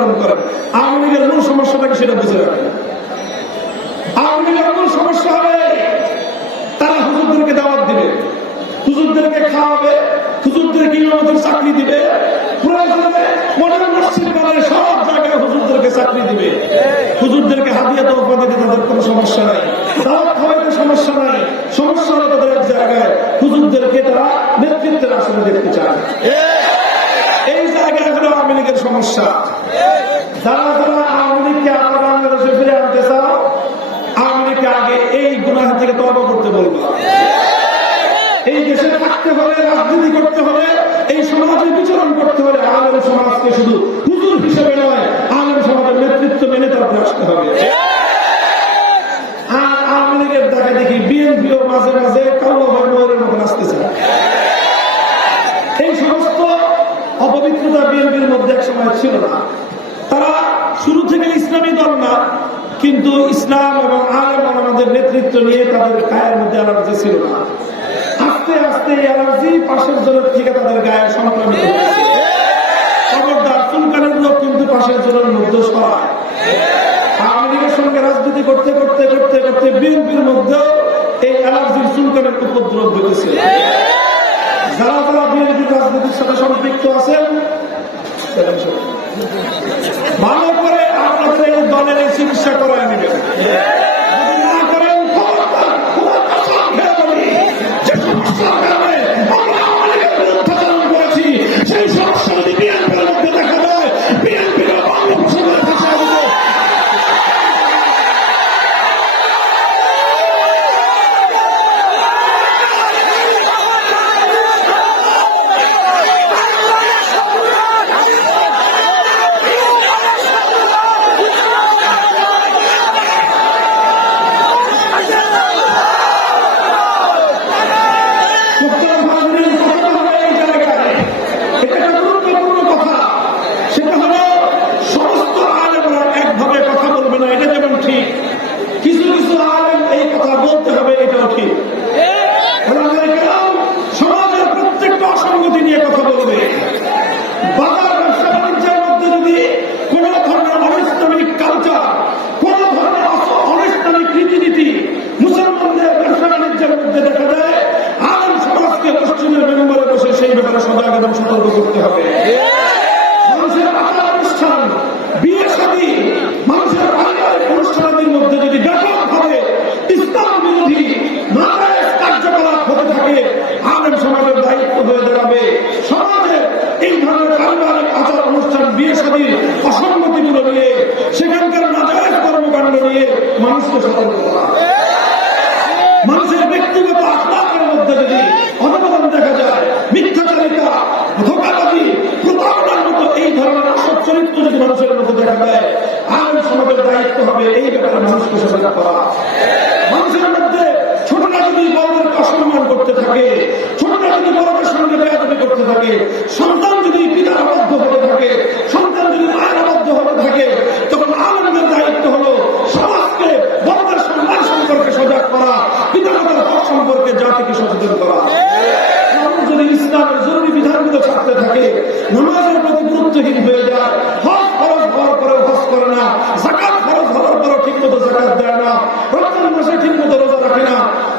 বিচরণ করেন। আওয়ামী লীগের মূল সমস্যাটাকে সেটা বুঝে রাখেন। আওয়ামী লীগের মূল সমস্যা হবে, তারা হুজুরদেরকে দাওয়াত দিবে। হুজুরদেরকে খাওয়াবে, হুজুরদেরকে ইমামতের চাকরি দিবে। এই সমস্যা যারা যারা আওয়ামী লীগকে আবার বাংলাদেশে ফিরে আনতে চাও আওয়ামী লীগকে আগে এই গুনাহ থেকে তবা করতে বলব এই দেশে থাকতে হলে, রাজনীতি করতে হলে, এই সমাজে বিচরণ করতে হলে আলেম সমাজকে শুধু হুজুর হিসেবে নয়, আলেম সমাজের নেতৃত্ব মেনে তারপরে আসতে হবে। আর আওয়ামী লীগের দেখা দেখি মাঝে মাঝে কালো ময়ূরের মতন আসতে চায় এই সমস্ত অপবিত্রতা বিএনপির মধ্যে এক সময় ছিল না। তারা শুরু থেকে ইসলামী দল না, কিন্তু ইসলাম এবং আলেম আমাদের নেতৃত্ব নিয়ে তাদের গায়ের মধ্যে অ্যালার্জি ছিল। না আস্তে আস্তে এই অ্যালার্জি পাশের জনের থেকে তাদের গায়ে সংক্রামিত ভালো করে দলের চিকিৎসা করায় নেবেন যদি না করেন, খবরদার, খোদার কসম খেয়ে বলি, যে সমস্যার কারণে আমরা আওয়ামী লীগের বিরুদ্ধে আচরণ করেছি, সেই সমস্যা যদি বিএনপির মধ্যে দেখা যায়, বিএনপিকে বঙ্গোপসাগরে ফাঁসিয়ে দেবে। মুক্তার ভাগিনীর কথা হবে এই জায়গায়। এটা একটা গুরুত্বপূর্ণ কথা। সেটা হলো সমস্ত আলেমরা একভাবে কথা বলবে না, এটা যেমন ঠিক। কিছু কিছু আলেম এই কথা বলতে হবে, এটাও ঠিক। ওলামায়ে কেরাম সমাজের প্রত্যেকটা অসঙ্গতি নিয়ে কথা বলবে বাজার ব্যবসা বাণিজ্যের মধ্যে যদি কোন ধরনের অনিসলামিক কালচার কোন ধরনের অস- অনিসলামিক রীতিনীতি মুসলমানদের ব্যবসা বাণিজ্যের মধ্যে দেখা যায় আলম সমাজকে পশ্চিমের মেম্বারে বসে সেই ব্যাপারে সজাগ এবং সতর্ক করতে হবে মানুষের আচার অনুষ্ঠান বিয়ে শাদী মানুষের পারিবারিক অনুষ্ঠানাদির মধ্যে যদি ব্যাপকভাবে ইসলাম বিরোধী নাজায়েজ কার্যকলাপ হতে থাকে আলেম সমাজের দায়িত্ব হয়ে দাঁড়াবে সমাজে এই ধরনের পারিবারিক আচার অনুষ্ঠান বিয়ে শাদীর অসঙ্গতিগুলো নিয়ে সেখানকার নাজায়েজ কর্মকাণ্ড নিয়ে মানুষকে সতর্ক করা মানুষের ব্যক্তিগত আখলাকের মধ্যে যদি অবদান দেখা যায় মিথ্যাচারিতা ধোকাবাজি প্রতারণার মতো এই ধরনের আসব চরিত্র যদি মানুষের মধ্যে দেখা যায় আইন সমাজের দায়িত্ব হবে এই ব্যাপারে মানুষকে সচেতন করা মানুষের মধ্যে ছোটরা যদি বড়দেরকে অসম্মান করতে থাকে ছোটরা যদি বড়দের সঙ্গে বেয়াদবি করতে থাকে সন্তান যদি পিতার আবদ্ধ হতে থাকে সন্তান যদি মায়ের আবদ্ধ হতে থাকে তখন আলমদের দায়িত্ব হলো সমাজকে বড়দের সম্মান সম্পর্কে সজাগ করা পিতামাতার হক সম্পর্কে জাতিকে সচেতন করা মানুষ যদি ইসলামের জরুরি বিধানগুলো ছাড়তে থাকে নামাজের প্রতি গুরুত্বহীন হয়ে যায় হজ খরচ হওয়ার পরেও হজ করে না জাকাত খরচ হওয়ার পরেও ঠিক মতো জাকাত দেয় না রমজান মাসে ঠিক মতো রোজা রাখে না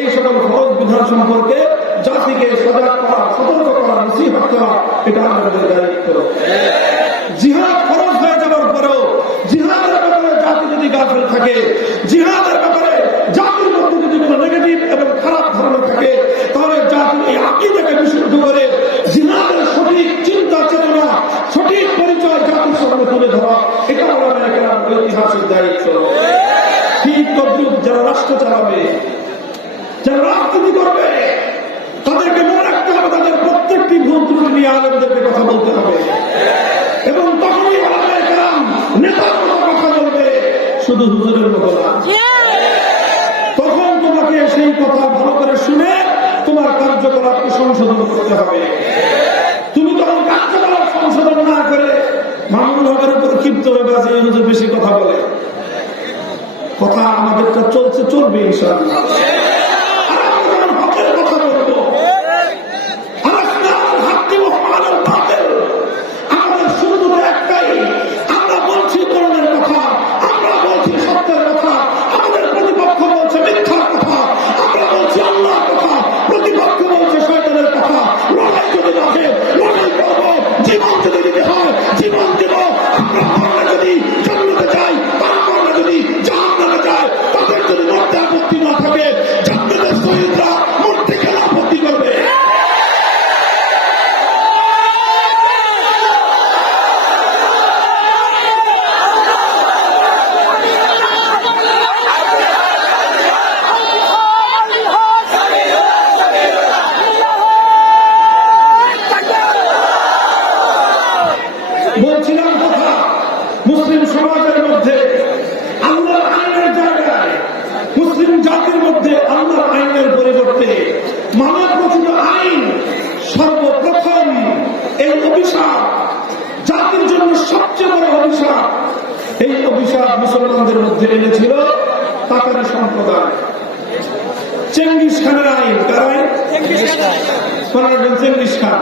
এই সকল খরচ বিধান সম্পর্কে জাতিকে সজাগ করা, সতর্ক করা, নসিহত করা, এটা আমাদের দায়িত্ব। জিহাদ খরচ হয়ে যাওয়ার পরেও জিহাদের ব্যাপারে জাতি যদি গাফেল থাকে, জিহাদের ব্যাপারে জাতির মধ্যে যদি কোনো নেগেটিভ এবং খারাপ ধারণা থাকে, তাহলে জাতির এই আকিদাকে বিশুদ্ধ করে জিহাদের সঠিক চিন্তা চেতনা, সঠিক পরিচয় জাতির সামনে তুলে ধরা, এটা আমাদের ঐতিহাসিক দায়িত্ব। ঠিক তদ্রুপ যারা রাষ্ট্র চালাবে যারা রাজনীতি করবে, তাদেরকে মনে রাখতে হবে, তাদের প্রত্যেকটি ভুল ত্রুটি নিয়ে আলেমদেরকে কথা বলতে হবে। এবং তখনই কেরাম নেতার মতো কথা বলবে, শুধু হুজুরের মতো না। তখন তোমাকে সেই কথা ভালো করে শুনে তোমার কার্যকলাপকে সংশোধন করতে হবে। তুমি তখন কার্যকলাপ সংশোধন না করে মামুন হকের উপর ক্ষিপ্ত হয়ে বাজে এই হুজুর বেশি কথা বলে। কথা আমাদেরটা চলছে, চলবে ইনশাআল্লাহ। অভিশাপ। জাতির জন্য সবচেয়ে বড় অভিশাপ। এই অভিশাপ মুসলমানদের মধ্যে এনেছিল তাতারি সম্প্রদায়। চেঙ্গিস খানের আইন কার আইন কোন একজন চেঙ্গিস খান।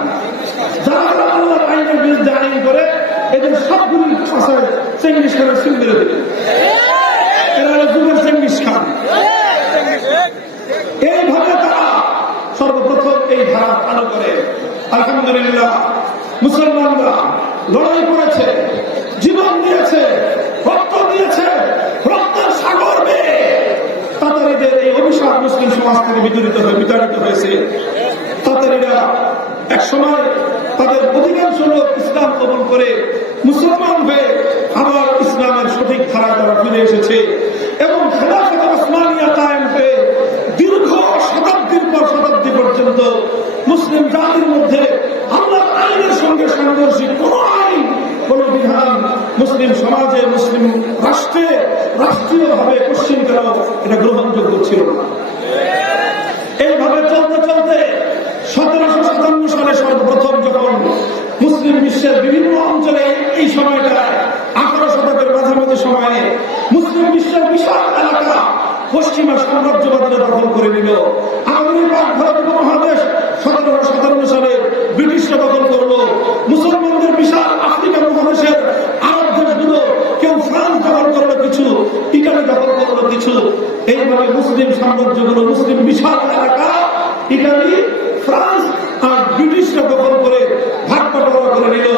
এইভাবে তারা সর্বপ্রথম এই করে। আলহামদুলিল্লাহ মুসলমানরা লড়াই করেছে, জীবন দিয়েছে, রক্ত দিয়েছে রক্তের সাগর বেয়ে। তাতারিদের এই অভিশাপ মুসলিম সমাজ থেকে বিতাড়িত হয়ে বিতাড়িত হয়েছে। তাতারিরা এক সময় তাদের অধিকাংশ লোক ইসলাম কবুল করে মুসলমান হয়ে আবার ইসলামের সঠিক ধারায় তারা ফিরে এসেছে এবং খেলাফত ওসমানিয়া কায়েম হয়ে দীর্ঘ শতাব্দীর পর শতাব্দী পর্যন্ত মুসলিম জাতির মধ্যে আইনের সঙ্গে সাংঘর্ষিক কোন আইন কোন বিধান মুসলিম সমাজে, মুসলিম রাষ্ট্রে রাষ্ট্রীয় ভাবে পশ্চিম কেন এটা গ্রহণযোগ্য ছিল না। এইভাবে চলতে চলতে সতেরোশো সাতান্ন সালে সর্বপ্রথম যখন মুসলিম বিশ্বের বিভিন্ন অঞ্চলে এই সময়টা, আঠারো শতকের মাঝামাঝি সময়ে মুসলিম বিশ্বের বিশাল এলাকা পশ্চিমা সাম্রাজ্যবাদীরা দখল করে নিল। পাক ভারত সালে ব্রিটিশরা দখল করল। মুসলমানদের বিশাল আফ্রিকা মহাদেশের আরব দেশগুলো, কেউ ফ্রান্স দখল করল কিছু, ইটালি দখল করল কিছু। এইভাবে মুসলিম সাম্রাজ্যগুলো, মুসলিম বিশাল এলাকা, ইটালি, ফ্রান্স আর ব্রিটিশরা দখল করে ভাগ বাটোয়ারা করে নিল।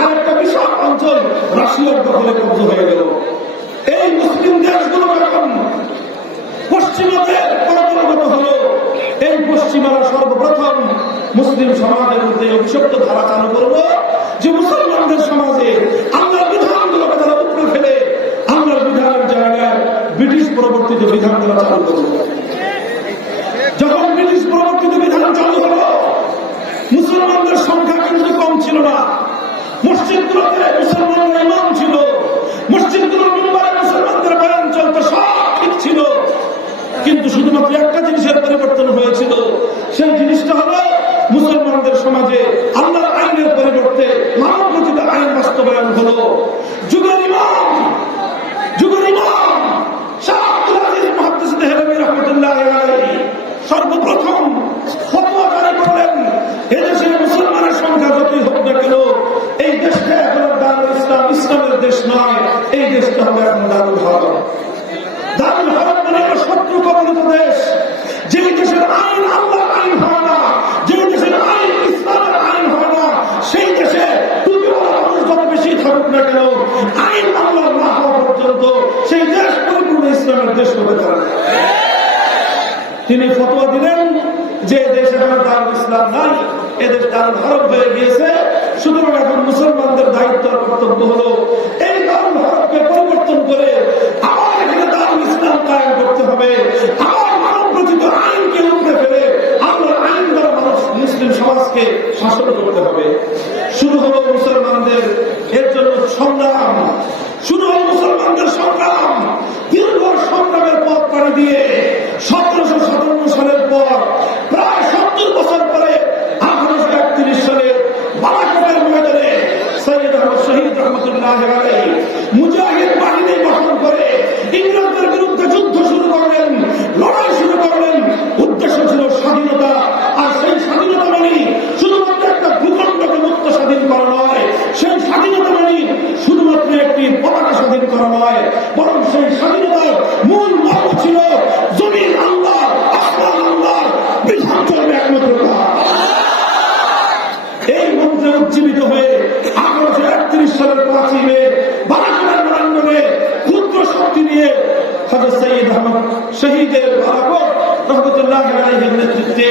আর একটা বিশাল অঞ্চল রাশিয়ার দখলে কব্জ হয়ে গেল। এই মুসলিম দেশগুলো যখন পশ্চিমাদের পরামর্গত হলো। এই সর্বপ্রথম মুসলিম সমাজের মধ্যে ধারা চালু করল যে মুসলমানদের সমাজে আল্লাহর বিধানগুলোকে তারা উপরে ফেলে আল্লাহর ব্রিটিশ পরবর্তীত বিধান তারা ব্রিটিশ পরবর্তীত বিধান চালু হলো, মুসলমানদের সংখ্যা কিন্তু কম ছিল না। মসজিদগুলোতে মুসলমানদের ইমাম ছিল। কিন্তু শুধুমাত্র একটা জিনিসের পরিবর্তন হয়েছিল। সেই জিনিসটা হলো মুসলমানদের সমাজে আল্লাহর আইনের পরিবর্তে মানব রচিত আইন বাস্তবায়ন হলো। যুগের ইমাম যুগের ইমাম সর্বপ্রথম মুসলমানের হোক এই দেশটা দেশ নয়, এই দেশটা হবে এখন দারুল হলো তিনি ফতোয়া দিলেন যে দেশে নাই এদেশ দারুল হরম হয়ে গিয়েছে। সুতরাং মুসলমানদের দায়িত্ব কর্তব্য হলো এই দারুল হরমকে পরিবর্তন করে আবার এখানে দারুল ইসলাম কায়েম করতে হবে আবার মানব রচিত আইনকে উপরে ফেলে আল্লাহর আইন দ্বারা মানুষ মুসলিম সমাজকে শাসন করতে হবে শুরু হলো মুসলমানদের এর জন্য সংগ্রাম শুরু হলো মুসলমানদের সংগ্রাম দীর্ঘ সংগ্রামের পথ পাড়ি দিয়ে সতেরোশো সাতান্ন সালের পর প্রায় সত্তর বছর পরে আঠারোশো একত্রিশ সালে বারাকাতের ময়দানে সৈয়দ আহমদ শহীদ রহমতুল্লাহ আলাইহি মুজাহিদ বাহিনী গঠন করে ইংরেজদের বিরুদ্ধে যুদ্ধ শুরু করলেন লড়াই শুরু করলেন উদ্দেশ্য ছিল স্বাধীনতা আর সেই স্বাধীনতা মানে শুধুমাত্র একটা ভূখণ্ডকে মুক্ত স্বাধীন করা নয় সেই স্বাধীনতা মানে শুধুমাত্র একটি পতাকা স্বাধীন করা নয় বরং সেই স্বাধীনতার মূল মর্ম ছিল জমিন আল্লাহ আসমান আল্লাহ বিধান চলবে একমাত্র তার। এই মন্ত্রে উজ্জীবিত হয়ে আঠারোশো একত্রিশ সালের পাঁচই মে বারাকার রণাঙ্গনে ক্ষুদ্র শক্তি নিয়ে হজরত সৈয়দ আহমদ শহীদের বারাকত রহমতুল্লাহ আলাইহির নেতৃত্বে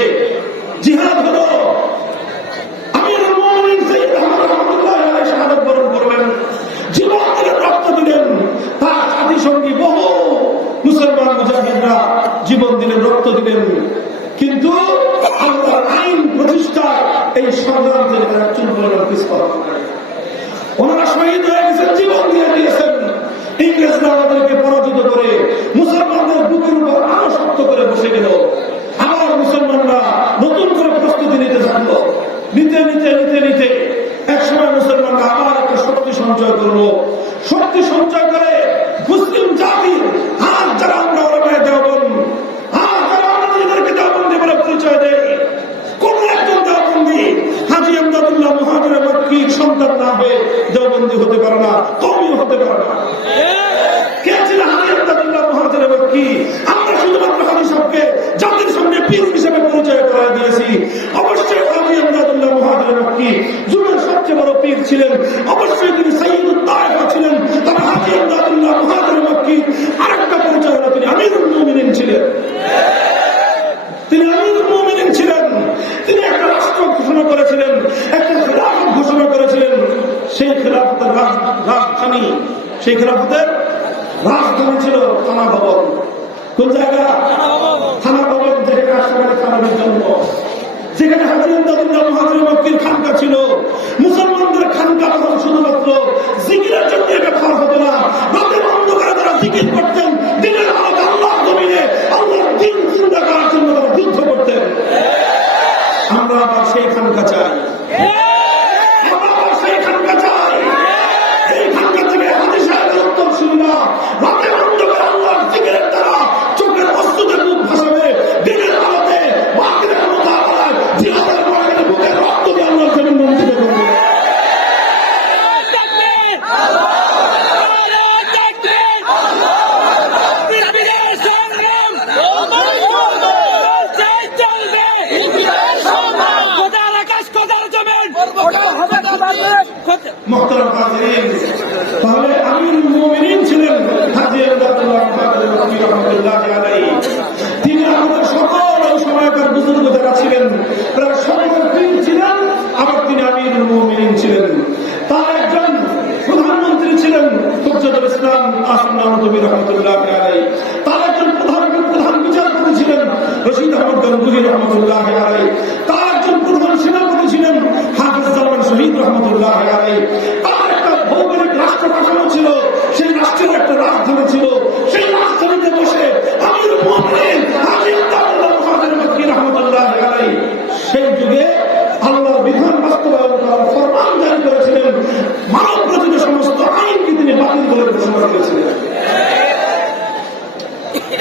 বরণ করলেন জীবন দিলেন রক্ত দিলেন তার সাথী সঙ্গী বহু জীবন দিলেন, রক্ত দিলেন। কিন্তু আল্লাহর আইন প্রতিষ্ঠা এই সংগ্রাম থেকে তারা চুল পিছপা ওনারা শহীদ হয়ে গেছেন, জীবন দিয়ে ইংরেজরা আমাদেরকে পরাজিত করে মুসলমানদের বুকের উপর আরও অবশ্যই যুগের সবচেয়ে বড় পীর ছিলেন। অবশ্যই তিনি ছিলেন। আরেকটা তিনি ছিলেন। একটা ঘোষণা করেছিলেন, একটা ঘোষণা করেছিলেন। সেই থানা ভবন। থানা ভবন যেখানে আসলে পারে জন্য সেখানে হাজির তাদের মহাজির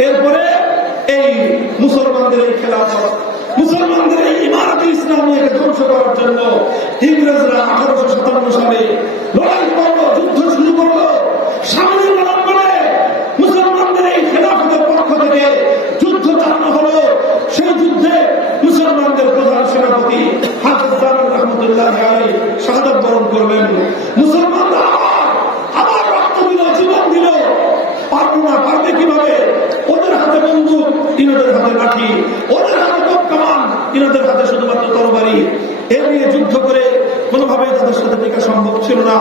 এরপরে এই মুসলমানদের এই খেলাফত মুসলমানদের এই ইমারত ইসলামীকে ধ্বংস করার জন্য ইংরেজরা আঠারোশো সাতান্ন সালে লড়াই করল, যুদ্ধ শুরু করল। সামনে লড়াই করে মুসলমানদের এই খেলাফতের পক্ষ থেকে যুদ্ধ চালানো হলো। সেই যুদ্ধে মুসলমানদের প্রধান সেনাপতি হাফিজ রহমতুল্লাহ শাহাদ বরণ করবেন। তিনদের হাতে লাঠি, ওদের হাতে কামান, তিনদের হাতে শুধুমাত্র তরবারি। এ নিয়ে যুদ্ধ করে কোনোভাবে তাদের সাথে টিকা সম্ভব ছিল না।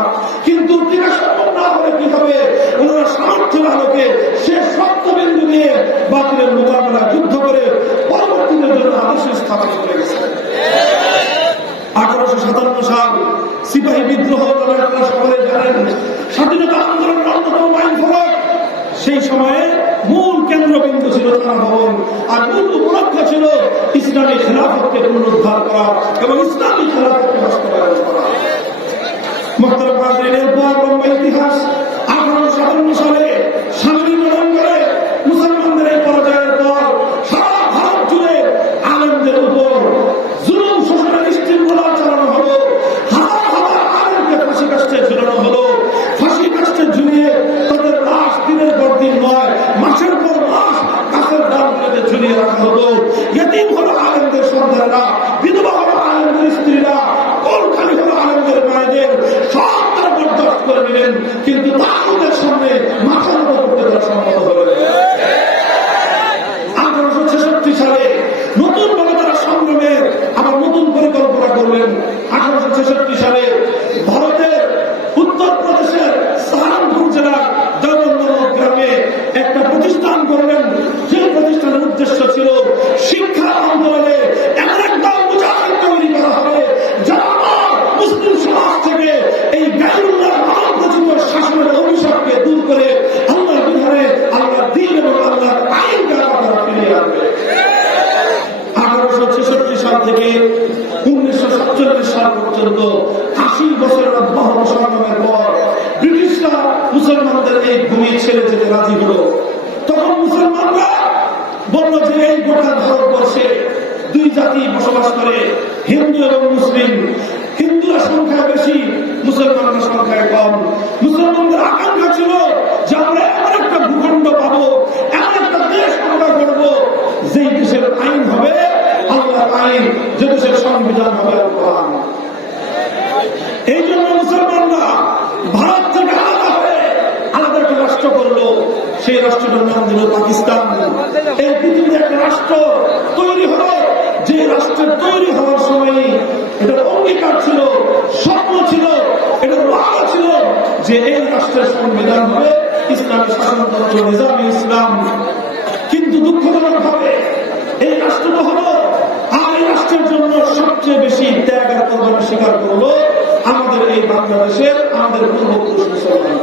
কিন্তু টিকা সম্ভব না হলে কি হবে? ওনারা সামর্থ্য না হলে সে সত্য বিন্দু নিয়ে বাতিলের মোকাবেলা যুদ্ধ করে পরবর্তীদের জন্য আদর্শ স্থাপন করে গেছে। আঠারোশো সাতান্ন সাল সিপাহী বিদ্রোহ আপনারা সকলে জানেন, স্বাধীনতা আন্দোলনের অন্যতম মাইল সেই সময়ে মূল কেন্দ্রবিন্দু ছিল তারা ভবন, আর মূল উপলক্ষ ছিল ইসলামী খেলাফতকে পুনরুদ্ধার করা এবং ইসলামী খেলাফতকে বাস্তবায়ন করা। মোখতার ইতিহাস, আঠারোশো সালে রাষ্ট্রটার নাম দিল পাকিস্তান। এই পৃথিবীতে একটা রাষ্ট্র তৈরি হলো। যে রাষ্ট্রের তৈরি হওয়ার সময় এটার অঙ্গীকার ছিল, স্বপ্ন ছিল, এটার ওয়াদা ছিল যে এই রাষ্ট্রের সংবিধান হবে, ইসলামী শাসনতন্ত্র নিজামী ইসলাম। কিন্তু দুঃখজনক ভাবে এই রাষ্ট্রটা হলো, আর এই রাষ্ট্রের জন্য সবচেয়ে বেশি ত্যাগ আর কোরবানি স্বীকার করল আমাদের এই বাংলাদেশের, আমাদের পূর্বপুরুষ মুসলমান